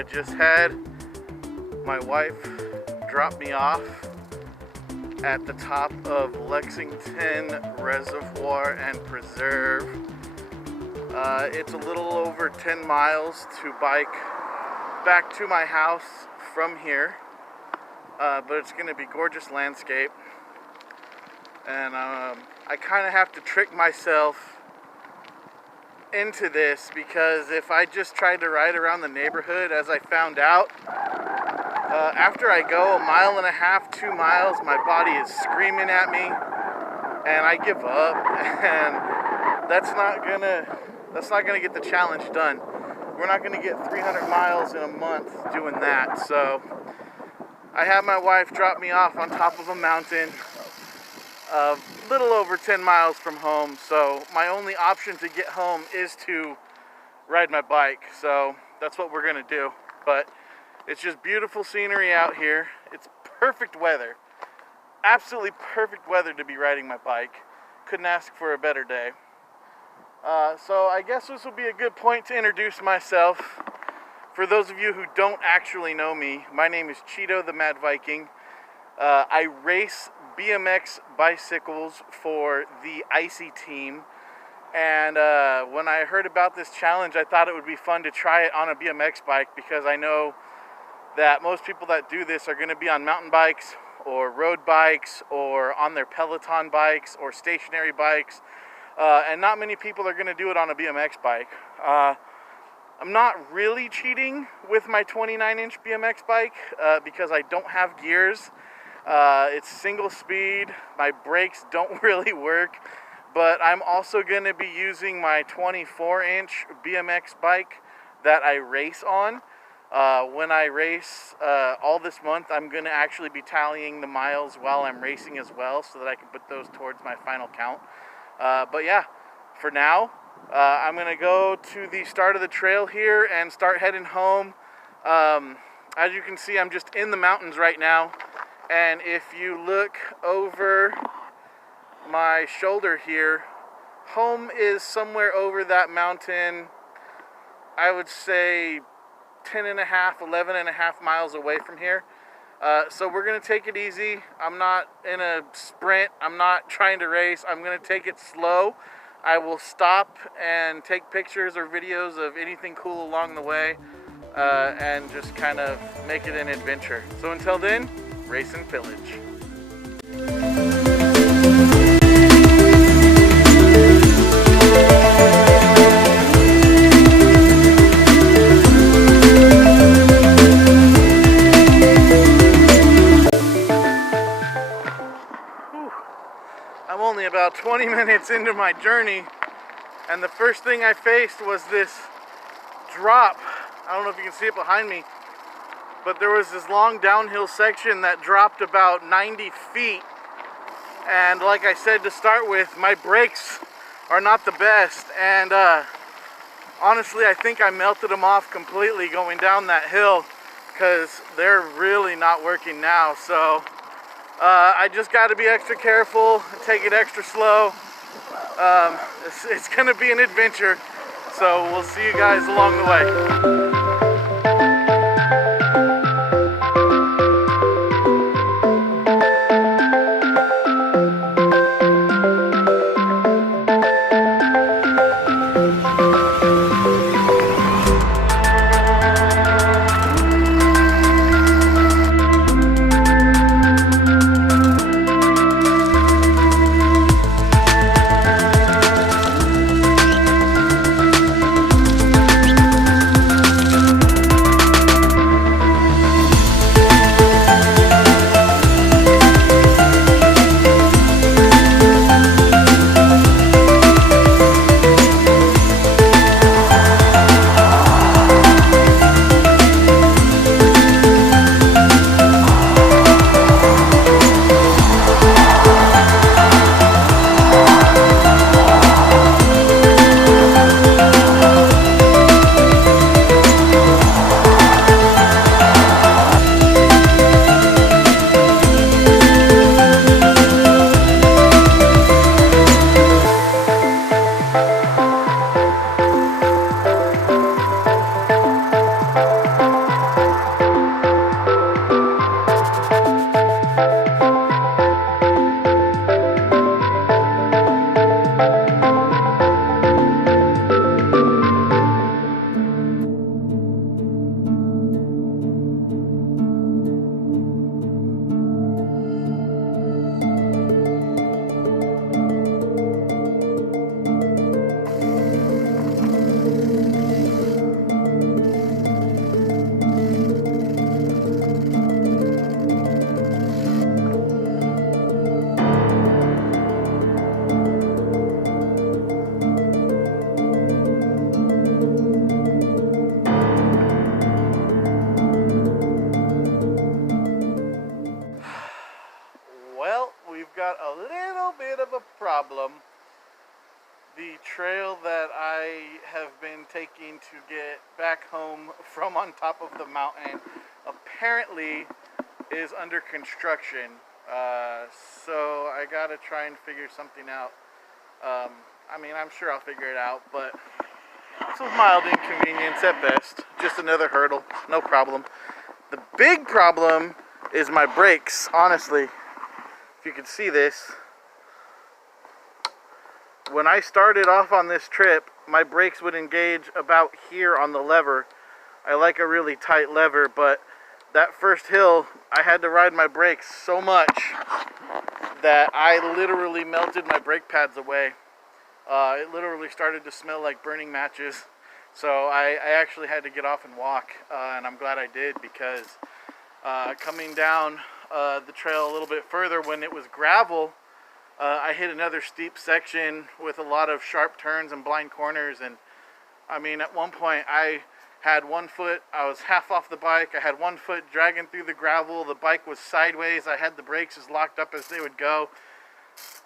I just had my wife drop me off at the top of Lexington Reservoir and Preserve. It's a little over 10 miles to bike back to my house from here, but it's going to be gorgeous landscape, and I kind of have to trick myself into this, because if I just tried to ride around the neighborhood, as I found out, after I go 1.5 miles, 2 miles, my body is screaming at me and I give up, and that's not gonna get the challenge done. We're not gonna get 300 miles in a month doing that. So I had my wife drop me off on top of a mountain, a little over 10 miles from home, so my only option to get home is to ride my bike. So that's what we're gonna do. But it's just beautiful scenery out here. It's perfect weather, absolutely perfect weather to be riding my bike. Couldn't ask for a better day. So I guess this will be a good point to introduce myself. For those of you who don't actually know me, my name is Cheeto the Mad Viking. I race BMX bicycles for the Icy team, and when I heard about this challenge, I thought it would be fun to try it on a BMX bike, because I know that most people that do this are going to be on mountain bikes or road bikes or on their Peloton bikes or stationary bikes, and not many people are going to do it on a BMX bike. I'm not really cheating with my 29-inch BMX bike because I don't have gears. It's single speed, my brakes don't really work, but I'm also going to be using my 24-inch BMX bike that I race on. When I race all this month, I'm going to actually be tallying the miles while I'm racing as well, so that I can put those towards my final count. But yeah, for now, I'm going to go to the start of the trail here and start heading home. As you can see, I'm just in the mountains right now. And if you look over my shoulder here, home is somewhere over that mountain, I would say 11.5 miles away from here. So we're going to take it easy. I'm not in a sprint. I'm not trying to race. I'm going to take it slow. I will stop and take pictures or videos of anything cool along the way, and just kind of make it an adventure. So until then, race and pillage. I'm only about 20 minutes into my journey, and the first thing I faced was this drop. I don't know if you can see it behind me, but there was this long downhill section that dropped about 90 feet. And like I said to start with, my brakes are not the best. And honestly, I think I melted them off completely going down that hill, because they're really not working now. So I just got to be extra careful and take it extra slow. It's going to be an adventure. So we'll see you guys along the way. The trail that I have been taking to get back home from on top of the mountain apparently is under construction. So I gotta try and figure something out. I mean, I'm sure I'll figure it out, but it's a mild inconvenience at best. Just another hurdle, no problem. The big problem is my brakes, honestly. If you can see this, when I started off on this trip, my brakes would engage about here on the lever. I like a really tight lever, but that first hill, I had to ride my brakes so much that I literally melted my brake pads away. It literally started to smell like burning matches. So I actually had to get off and walk, and I'm glad I did, because coming down the trail a little bit further, when it was gravel, I hit another steep section with a lot of sharp turns and blind corners. And I mean, at one point I had one foot, I was half off the bike, I had one foot dragging through the gravel, the bike was sideways, I had the brakes as locked up as they would go.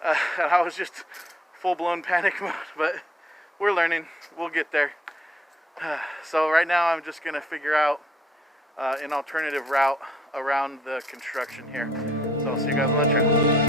And I was just full-blown panic mode, but we're learning, we'll get there. So right now I'm just gonna figure out an alternative route around the construction here. So I'll see you guys on the trail.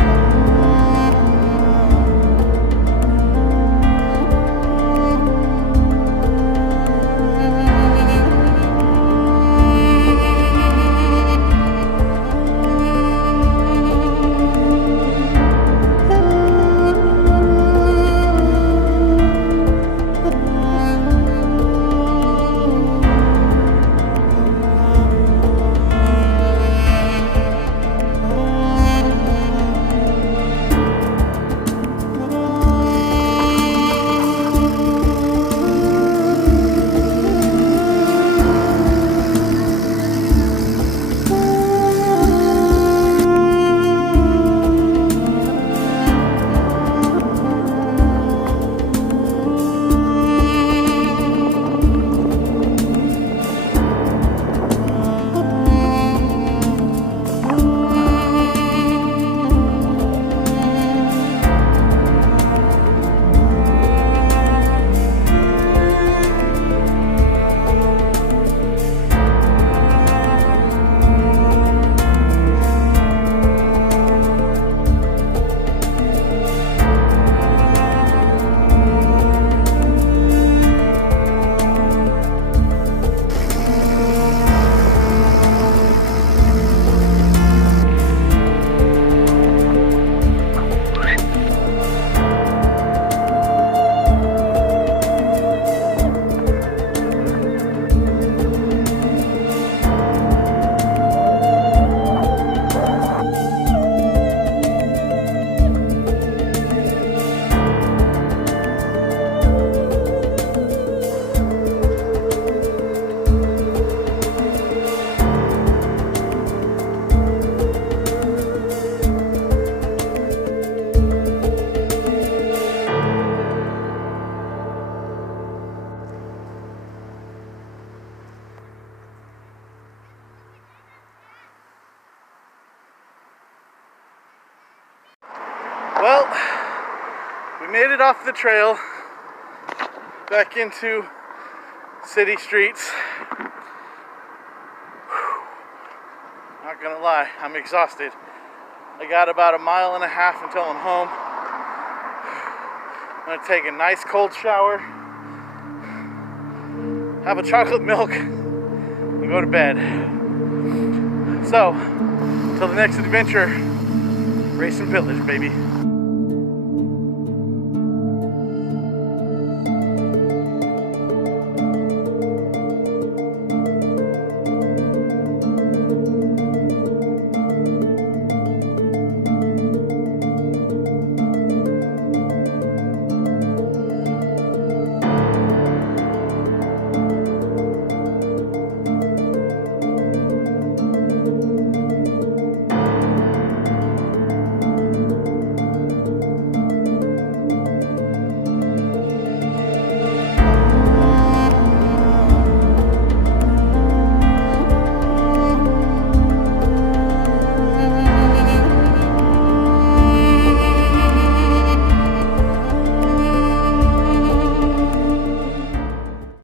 Well, we made it off the trail back into city streets. Not gonna lie, I'm exhausted. I got about a mile and a half until I'm home. I'm gonna take a nice cold shower, have a chocolate milk, and go to bed. So, until the next adventure, race and pillage, baby.